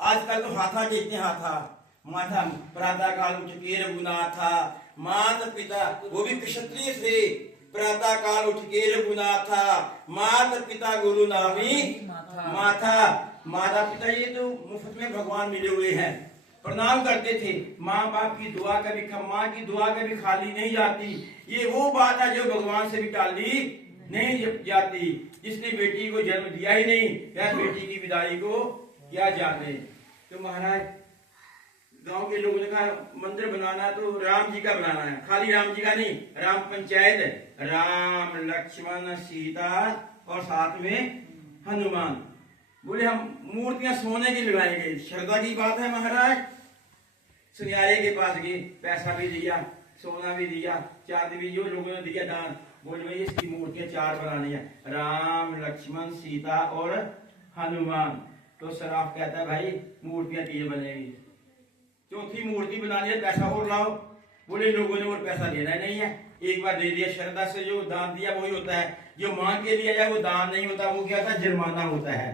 आजकल तो हाथा देखते हैं, हाथा माथा प्रातः काल उठ के रघुनाथ था, माता पिता वो भी क्षत्रिय थे, प्रातः काल उठ के रघुनाथ था, माता पिता गुरु नामी माथा। माता पिता ये तो मुफ्त में भगवान मिले हुए हैं, प्रणाम करते थे। माँ बाप की दुआ कभी माँ की दुआ कभी खाली नहीं जाती। ये वो बात है जो भगवान से भी टाली नहीं जाती। जिसने बेटी को जन्म दिया ही नहीं, या बेटी की विदाई को क्या जाने। तो महाराज गांव के लोगों ने कहा मंदिर बनाना तो राम जी का बनाना है, खाली राम जी का नहीं, राम पंचायत है, राम लक्ष्मण सीता और साथ में हनुमान। बोले हम मूर्तियां सोने की लगाएंगे। श्रद्धा की बात है महाराज। सुनियारे के पास गए, पैसा भी दिया, सोना भी दिया, चांदी भी, जो लोगों ने दिया दान। बोले भाई इसकी मूर्तियां 4 बनानी है, राम लक्ष्मण सीता और हनुमान। तो सराफ कहता है भाई मूर्तियां 3 बनेगी, चौथी मूर्ति बनानी है, पैसा और लाओ। बोले लोगों ने और पैसा देना नहीं है, एक बार दे दिया। श्रद्धा से जो दान दिया वही होता है, जो मांग के लिया जाए वो दान नहीं होता, वो क्या होता है, जुर्माना होता है।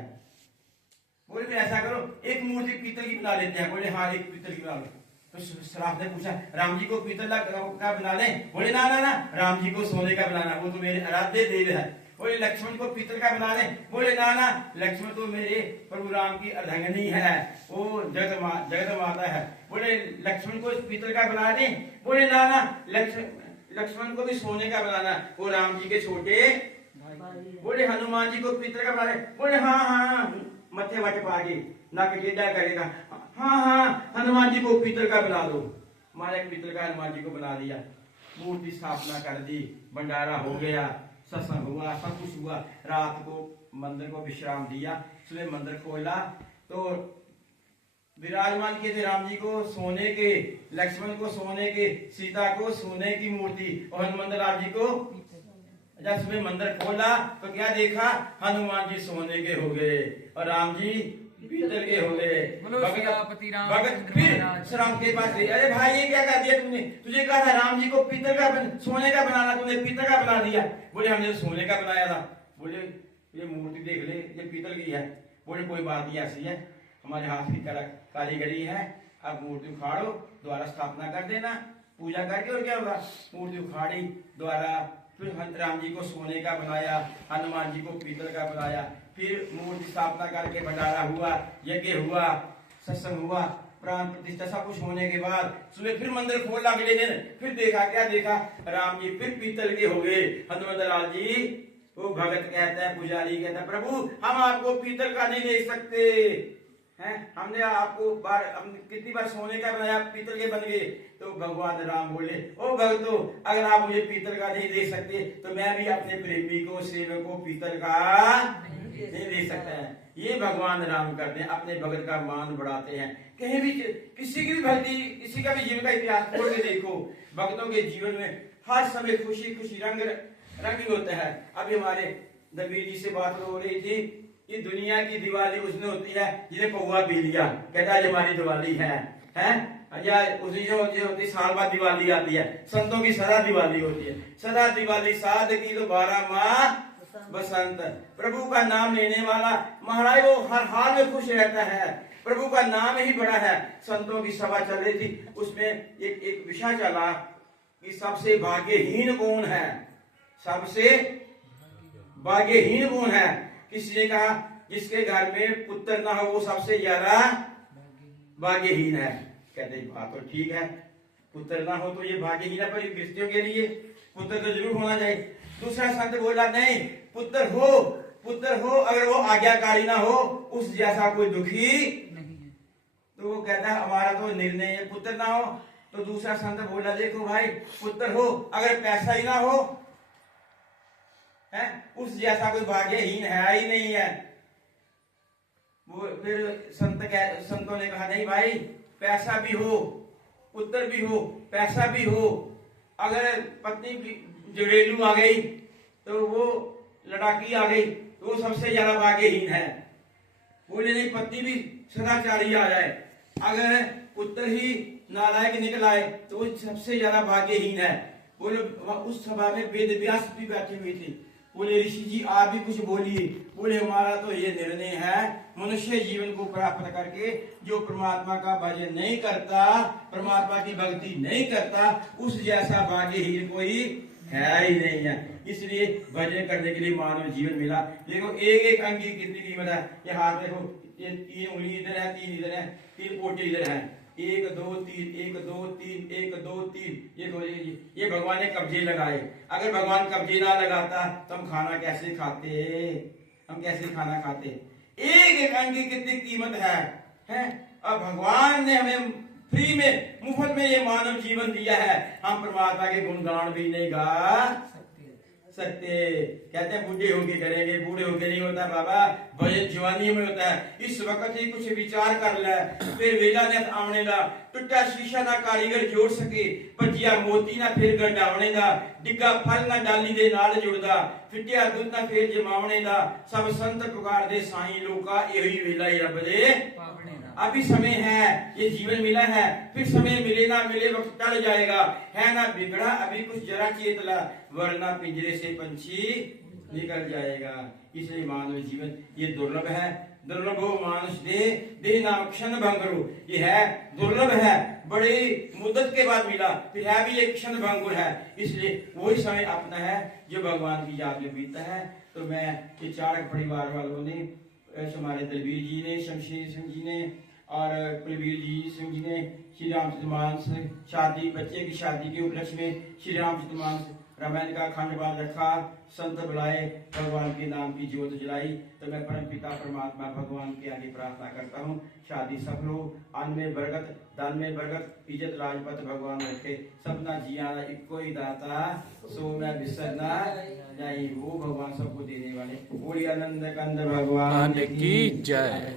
बोले ऐसा करो एक मूर्ति पीतल की बना लेते हैं। बोले हाँ एक पीतल की बना लो। तो श्राप ने पूछा राम जी को पीतल का बना लें? बोले ना ना ना, राम जी को सोने का बनाना, वो तो मेरे आराध्य देव है। बोले लक्ष्मण को पीतल का बना लें? बोले ना ना, लक्ष्मण तो मेरे प्रभु राम की अर्धांगिनी है, वो जगत माता है। बोले लक्ष्मण को पीतल का बना दें? बोले ना ना, लक्ष्मण को भी सोने का बनाना, वो राम जी के छोटे। बोले हनुमान जी को पीतल का बना लें? बोले हाँ हाँ, मथे वटे पागे नाक टेढ़ा करेगा, हाँ हाँ हनुमान जी को पीतल का बना दो। मारे पीतल का हनुमान जी को बना दिया, मूर्ति स्थापना कर दी, भंडारा हो गया, सत्संग हुआ, सब कुछ हुआ। रात को मंदिर को विश्राम दिया, सुबह मंदिर खोला तो विराजमान किए थे राम जी को सोने के, लक्ष्मण को सोने के, सीता को सोने की मूर्ति और हनुमान लाल जी को। जब सुबह मंदिर खोला तो क्या देखा, हनुमान जी सोने के हो गए और राम जी पीतल के हो गए। भगत फिर राम के पास गए, अरे भाई ये क्या कर दिया तुमने, तुझे कहा था राम जी को पीतल का सोने का बनाना, तूने पीतल का बना दिया। बोले हमने सोने का बनाया था। बोले ये मूर्ति देख ले, ये पीतल की है। बोले कोई बात नहीं, ऐसी है, हमारे हाथ की कारीगरी है, अब मूर्ति उखाड़ो, दोबारा स्थापना कर देना, पूजा करके, और क्या होगा। मूर्ति उखाड़ी दोबारा, फिर राम जी को सोने का बनाया, हनुमान जी को पीतल का बनाया, फिर मूर्ति स्थापना करके भंडारा हुआ, यज्ञ हुआ, सत्संग हुआ, प्राण प्रतिष्ठा सब कुछ होने के बाद सुबह फिर मंदिर खोला अगले दिन। फिर देखा, क्या देखा, राम जी फिर पीतल के हो गए। हनुमान लाल जी, वो भगत कहता है, पुजारी कहता है, प्रभु हम आपको पीतल का नहीं दे सकते हैं, हमने आपको कितनी बार सोने का बनाया, पीतल के बन गए। तो भगवान राम बोले, ओ भक्तों अगर आप मुझे पीतल का नहीं दे सकते तो मैं भी अपने प्रेमी को, सेवक को पीतल का नहीं दे सकता है। ये भगवान राम करते हैं, अपने भगत का मान बढ़ाते हैं। कहीं भी किसी की भी भक्ति, किसी का भी जीवन का इतिहास खोल के देखो, भक्तों के जीवन में हर समय खुशी खुशी रंग होता है। अभी हमारे दबीर जी से बात हो रही थी, ये दुनिया की दिवाली उसने होती है जिन्हें पौवा पी लिया, कहता है हमारी दिवाली है, या उसी जो होती साल बाद दिवाली आती है। संतों की सदा दिवाली होती है, सदा दिवाली, साध की तो 12 माह बसंत। प्रभु का नाम लेने वाला महाराज वो हर हाल में खुश रहता है, प्रभु का नाम ही बड़ा है। संतों की सभा चल रही थी, उसमें एक विषय चला कि सबसे भाग्यहीन कौन है, सबसे भाग्यहीन कौन है। किसी ने कहा जिसके घर में पुत्र ना हो वो सबसे ज्यादा भाग्यहीन है। कहते बात तो ठीक है, पुत्र ना हो तो ये भाग्यहीन है, पर गृहस्थियों के लिए पुत्र तो जरूर होना चाहिए। दूसरा संत बोला नहीं, पुत्र हो अगर वो आज्ञाकारी ना हो उस जैसा कोई दुखी नहीं है। तो वो कहता है हमारा तो निर्णय है पुत्र ना हो। तो दूसरा संत बोला देखो भाई, पुत्र हो अगर पैसा ही ना हो है, उस जैसा कोई भाग्यहीन है ही नहीं है। वो फिर संतों ने कहा नहीं भाई, पैसा भी हो, पुत्र भी हो, पैसा भी हो, अगर पत्नी जड़ेलू आ गई तो वो लड़ाकी आ गई तो वो सबसे ज्यादा भाग्यहीन है। बोले नहीं, पत्नी भी सदाचारी आ जाए, अगर पुत्र ही नालायक निकल आए तो वो सबसे ज्यादा भाग्यहीन है। बोले उस सभा में वेद व्यास भी बैठे हुए थे। बोले ऋषि जी आप भी कुछ बोलिए। बोले हमारा तो ये निर्णय है, मनुष्य जीवन को प्राप्त करके जो परमात्मा का भजन नहीं करता, परमात्मा की भक्ति नहीं करता, उस जैसा भाग्यहीन कोई है ही नहीं है। इसलिए भजन करने के लिए मानव जीवन मिला। देखो एक एक अंग की कितनी कीमत है। ये हाथ देखो, ये 3 उंगली इधर है, 3 इधर है, 3 पोटे इधर है, 1 2 3 1 2 3 1 2 3। ये भगवान ने कब्जे लगाए। अगर भगवान कब्जे ना लगाता तो हम खाना कैसे खाते, हम कैसे खाना खाते। एक एक अंग की कितनी कीमत है। अब भगवान ने हमें फ्री में, मुफ्त में ये मानव जीवन दिया है। हम परमात्मा के गुणगान भी नहीं गा सकते। कहते हैं बूढ़े होके करेंगे, बूढ़े होके नहीं होता बाबा, भजन जवानी में होता है। इस वक्त ही कुछ विचार कर ले, फिर वेला ने आने दा, टुटा शीशा ना कारीगर जोड़ सके, भजिया मोती ना फिर गंडावने दा, डिग्गा फल ना डाली दे नाल जुड़दा, फिटिया दूध ना फिर जमावने दा, सब संत पुकार दे साईं लोका, यही वेला ही रब दे। अभी समय है, ये जीवन मिला है, फिर समय मिले ना मिले वक्त टल जाएगा, है ना बिगड़ा अभी कुछ जरा चेतला, वरना पिंजरे से पंछी निकल जाएगा। इसलिए मानव जीवन ये दुर्लभ है। दुर्लभ हो मानुष दे नाम क्षण भंगुर, ये है दुर्लभ है, बड़ी मुद्दत के बाद मिला, फिर है भी एक क्षण भंगुर है। इसलिए वही समय अपना है जो भगवान की याद में बीतता है। तो मैं ये चाणक्य परिवार वालों ने, हमारे दलवीर जी ने, शमशेर सिंह जी ने और कुलवीर जी सिंह जी ने श्री रामचरितमानस शादी, बच्चे की शादी के उपलक्ष्य में श्री रामचरितमानस रामायण का खंडवाद रखा, संत बुलाए, भगवान के नाम की ज्योत जलाई। तो मैं परम पिता परमात्मा भगवान के आगे प्रार्थना करता हूँ, शादी सफल हो, अन्न में बरकत, दान में बरकत, इज्जत राजपत भगवान रखे, सबना जियाना इको ही दाता, सो मैं बिसरना नहीं, वो भगवान सबको देने वाले। बोलिए आनंद कंद भगवान की जय।